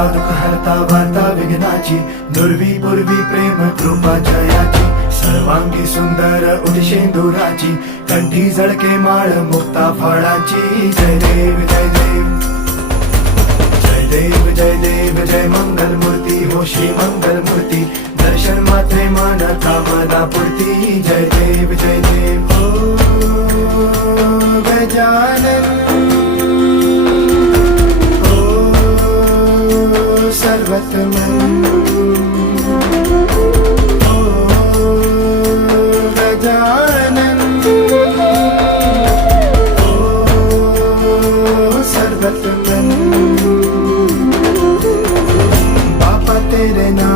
हरता दुःख हरता वार्ता विघ्नाची, दुर्वी पूर्वी प्रेम कृपा जयाची, सर्वांगी सुंदर उदिशेंदुराची, कंठी झळके माळ मुक्ता फळाची. जय देव जय देव जय देव जय देव जय मंगल मूर्ती हो श्री मंगल मूर्ती, दर्शन मात्रे मन कामना पूर्ती. जय देव जय देव हो गजानन हो सर्वतमन हो गजानन हो सर्वतमन. बापा तेरे नाम